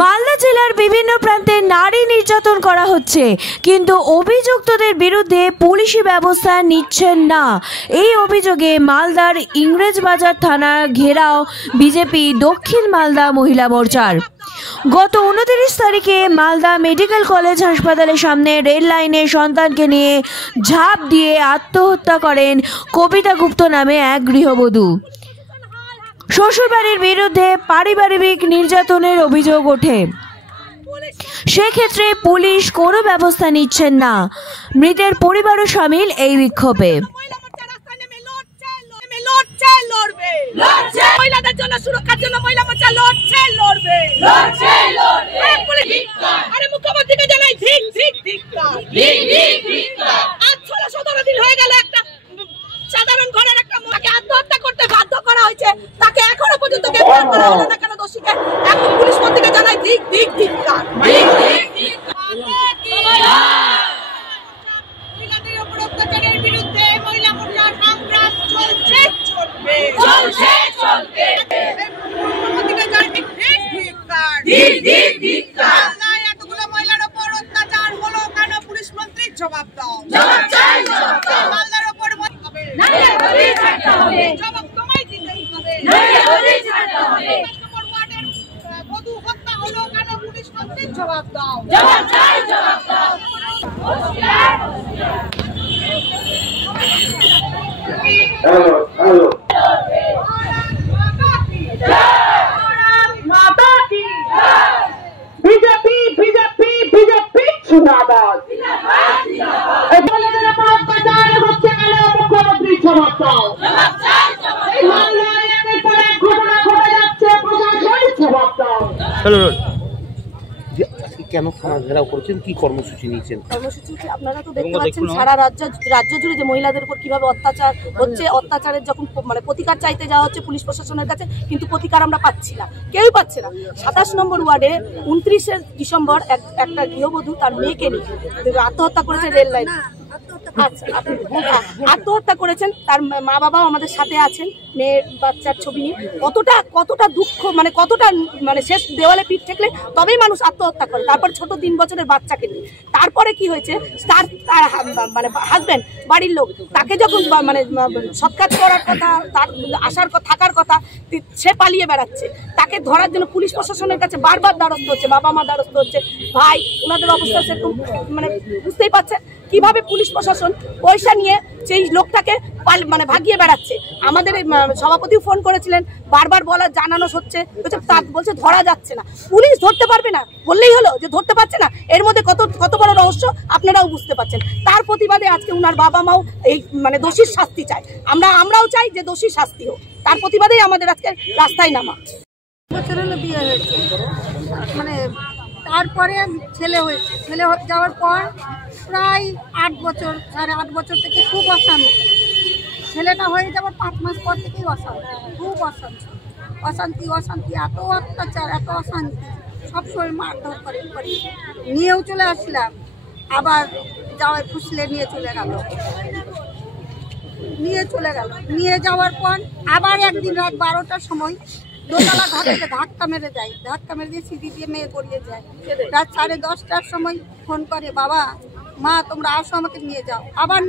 মালদা জেলার বিভিন্ন প্রান্তে নারী নির্যাতন করা হচ্ছে, কিন্তু অভিযুক্তদের বিরুদ্ধে পুলিশি ব্যবস্থা নিচ্ছেন না। এই অভিযোগে মালদার ইংরেজবাজার থানা ঘেরাও বিজেপি দক্ষিণ মালদা মহিলা মোর্চার। গত 29 তারিখে মালদা মেডিকেল কলেজ হাসপাতালের সামনে রেল লাইনে সন্তানকে নিয়ে ঝাঁপ দিয়ে আত্মহত্যা করেন কবিতা গুপ্ত নামে এক গৃহবধূ। শ্বশুরবাড়ির বিরুদ্ধে পারিবারিক নির্যাতনের অভিযোগ ওঠে, সেক্ষেত্রে পুলিশ কোনো ব্যবস্থা নিচ্ছেন না। মৃতের পরিবারও সামিল এই বিক্ষোভে। মহিলাদের জন্য সুরক্ষার জন্য মহিলা মোর্চা লড়ছে, লড়বে। আরে মুখ্যমন্ত্রীকে জানাই ঠিক ঠিক ঠিক আজ 16-17 দিন হয়ে গেল একটা সাধারণ ঘরের একটা মহিলাকে আত্মহত্যা করতে বাধ্য করা হয়েছে, তাকে এখনো পর্যন্ত গ্রেফতার করা হলো না কেন দোষীকে? এখন পুলিশ মন্ত্রীকে জানাই ঠিক ঠিক ঠিক মহিলাদের উপর অত্যাচারের বিরুদ্ধে মহিলা মোর্চা সংগ্রাম চলছে, চলবে, চলছে, চলবে। মুখ্যমন্ত্রীকে জানাই ঠিক ঠিক এতগুলো মহিলার উপর অত্যাচার হলো কেন? পুলিশ মন্ত্রী জবাব দাও, জবাব চাই, জবাব দাও। মালদার উপর জবাব তোমায় দিতেই হবে, ওয়ার্ডের বধূ হত্যা হলো কেন? পুলিশ মন্ত্রী জবাব দাও, জবাব চাই, জবাব দাও। হ্যালো বিজেপি বিজেপি বিজেপি জিন্দাবাদ। মুখ্যমন্ত্রী জবাব দাও, ঘটনা ঘটে যাচ্ছে, প্রশাসন জবাব দাও। কেন থানা ঘেরাও করেছেন, কি কর্মসূচি নিয়েছেন? কর্মসূচি আপনারা তো দেখতে পাচ্ছেন সারা রাজ্য জুড়ে যে মহিলাদের উপর কিভাবে অত্যাচার হচ্ছে। অত্যাচারের যখন প্রতিকার চাইতে যাওয়া হচ্ছে পুলিশ প্রশাসনের কাছে, কিন্তু প্রতিকার আমরা পাচ্ছি না, কেউই পাচ্ছে না। 27 নম্বর ওয়ার্ডে 29শে ডিসেম্বর একটা গৃহবধূ তার মেয়েকে নিয়ে আত্মহত্যা করেছে রেল লাইন। আত্মহত্যা করেছেন, তার মা বাবাও আমাদের সাথে আছেন মেয়ের বাচ্চার ছবি নিয়ে। কতটা দুঃখ, কতটা শেষ দেওয়ালে পিঠ ঠেকলে তবেই মানুষ আত্মহত্যা করে, তারপর ছোট 3 বছরের বাচ্চাকে নিয়ে। তারপরে কি হয়েছে, তার হাজবেন্ড বাড়ির লোক তাকে যখন সৎকার করার কথা, তার আসার থাকার কথা, সে পালিয়ে বেড়াচ্ছে। তাকে ধরার জন্য পুলিশ প্রশাসনের কাছে বারবার দ্বারস্থ হচ্ছে, বাবা মা দ্বারস্থ হচ্ছে, ভাই। ওনাদের অবস্থা সেরকম বুঝতেই পারছে কিভাবে পুলিশ প্রশাসন পয়সা নিয়ে সেই লোকটাকে ভাগিয়ে বেড়াচ্ছে। আমাদের সভাপতিও ফোন করেছিলেন, বারবার জানানো হচ্ছে, বলছে ধরা যাচ্ছে না। পুলিশ ধরতে পারবে না বললেই হলো যে ধরতে পারছে না? এর মধ্যে কত বড় রহস্য আপনারাও বুঝতে পারছেন। তার প্রতিবাদে আজকে উনার বাবা মাও এই দোষীর শাস্তি চায়, আমরাও চাই যে দোষীর শাস্তি হোক। তার প্রতিবাদেই আমাদের আজকে রাস্তায় নামা। বছর হলো বিয়ে হয়েছে, তারপরে ছেলে হয়েছে। ছেলে যাওয়ার পর প্রায় 8 বছর, 8.5 বছর থেকে খুব অশান্তি। ছেলেটা হয়ে যাওয়ার 5 মাস পর থেকেই অশান্তি, খুব অশান্তি, এত অত্যাচার, এত অশান্তি। সবসময় মারধর করে নিয়েও চলে আসলাম, আবার যাওয়ার ফুসলে নিয়ে চলে গেল। নিয়ে যাওয়ার পর আবার একদিন রাত 12টার সময় দোতলা ঘর থেকে ধাক্কা মেরে দিয়ে সিঁড়ি দিয়ে মেয়ে গড়িয়ে যায়। রাত 10:30টার সময় ফোন করে, বাবা মা তোমরা আসো, আমাকে নিয়ে যাও। আবার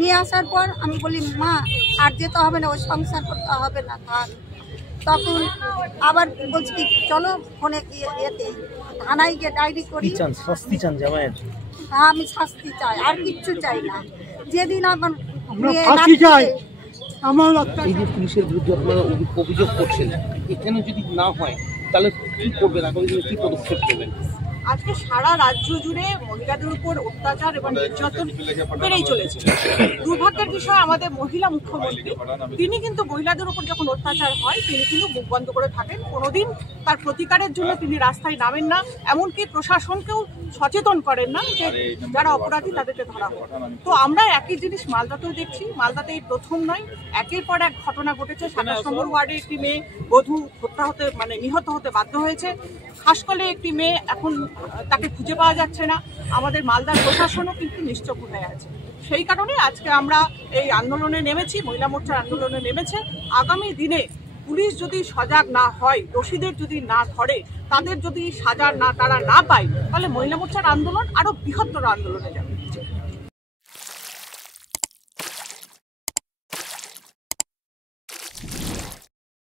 নিয়ে আসার পর আমি বলি, মা আর যেতে হবে না, ওই সংসার করতে হবে না, থাক। তখন আবার বলছি কি চলো ফোনে এতে থানায় গিয়ে ডায়েরি করি। শাস্তি চান জামাইয়ের? হ্যাঁ, আমি শাস্তি চাই, আর কিচ্ছু চাই না। যেদিন আমার এই যে পুলিশের বিরুদ্ধে আপনারা অভিযোগ করছেন, এখানে যদি না হয় তাহলে কি করবেন, আগামী দিনে কি পদক্ষেপ নেবেন? আজকে সারা রাজ্য জুড়ে মহিলাদের উপর অত্যাচার এবং নির্যাতন বেড়েই চলেছে। দুর্ভাগ্যের বিষয়, আমাদের মহিলা মুখ্যমন্ত্রী তিনি কিন্তু মহিলাদের উপর যখন অত্যাচার হয় তিনি কিন্তু মুখ বন্ধ করে থাকেন, কোনোদিন তার প্রতিকারের জন্য তিনি রাস্তায় নামেন না, এমনকি প্রশাসনকেও সচেতন করেন না যে যারা অপরাধী তাদেরকে ধরা হয়। তো আমরা একই জিনিস মালদাতেও দেখছি। মালদাতে এই প্রথম নয়, একের পর এক ঘটনা ঘটেছে। 27 নম্বর ওয়ার্ডে একটি মেয়ে বধূ নিহত হতে বাধ্য হয়েছে। হাসপাতালে একটি মেয়ে, এখন তাকে খুঁজে পাওয়া যাচ্ছে না। আমাদের মালদার প্রশাসনও কিন্তু নিশ্চুপ হয়ে আছে। সেই কারণে আজকে আমরা এই আন্দোলনে নেমেছি, মহিলা মোর্চার আন্দোলনে নেমেছে। আগামী দিনে পুলিশ যদি সজাগ না হয়, দোষীদের যদি না ধরে, তাদের যদি সাজা তারা না পায়, তাহলে মহিলা মোর্চার আন্দোলন আরো বৃহত্তর আন্দোলনে যাবে।